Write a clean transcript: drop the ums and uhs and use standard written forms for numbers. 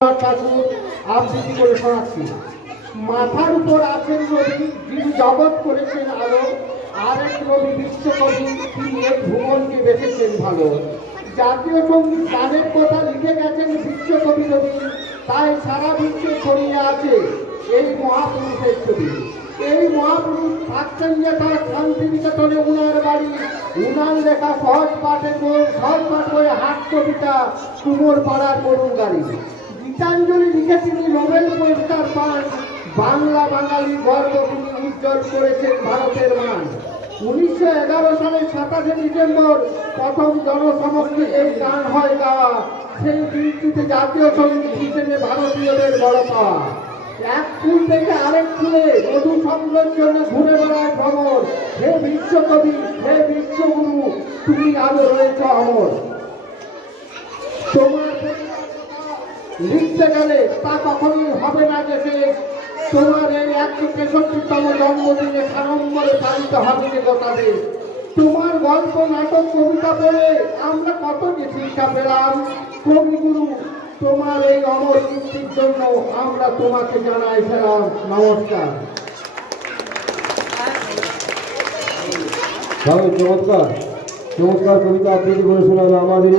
আবৃত্তি করে শোনাচ্ছি। মাথার উপর আছেন রবি, যিনি জগৎ করেছেন আলো, আরেক রবি বিশ্বকবি, তিনি এই ভুবনকে বেঁচেছেন ভালো। জাতীয় সঙ্গীত গানের কথা লিখে গেছেন বিশ্বকবি রবি, তাই সারা বিশ্বে ছড়িয়ে আছে এই মহাপুরুষের ছবি। এই মহাপুরুষ থাকতেন যে তার শান্তিনিকেতনে উনার বাড়ি, উনার লেখা সহজ পাঠ বই হাট কবিতা কুমোর পাড়ার করুণ গাড়ি। গীতাঞ্জলি লিখে তিনি নোবেল পুরস্কার পান, বাংলা বাঙালি গর্ব তিনি উজ্জ্বল করেছেন ভারতের মান। 1911 সালের 27শে ডিসেম্বর প্রথম জনসমক্ষে এই গান হয় গাওয়া, সেই দিনটিতে জাতীয় সঙ্গীত হিসেবে ভারতীয়দের বড় পাওয়া। এক ফুল থেকে আরেক ফুলে মধু সংগ্রহের জন্য ঘুরে বেড়ায় ভ্রমর। হে বিশ্বকবি, হে বিশ্বগুরু, তুমি আলো রয়েছ অমর। তোমার লিখতে গেলে তা কখনোই হবে না যে শেষ, তোমার এই 163তম জন্মদিনে সাড়ম্বরে পালিত হবে যে গোটা দেশ। তোমার গল্প, নাটক, কবিতা পড়ে আমরা কত যে শিক্ষা পেলাম। কবিগুরু, তোমার এই অমর কীর্তির জন্য আমরা তোমাকে জানাই সালাম। নমস্কার। চমৎকার চমৎকার কবিতা আবৃত্তি করে শোনালো আমাদের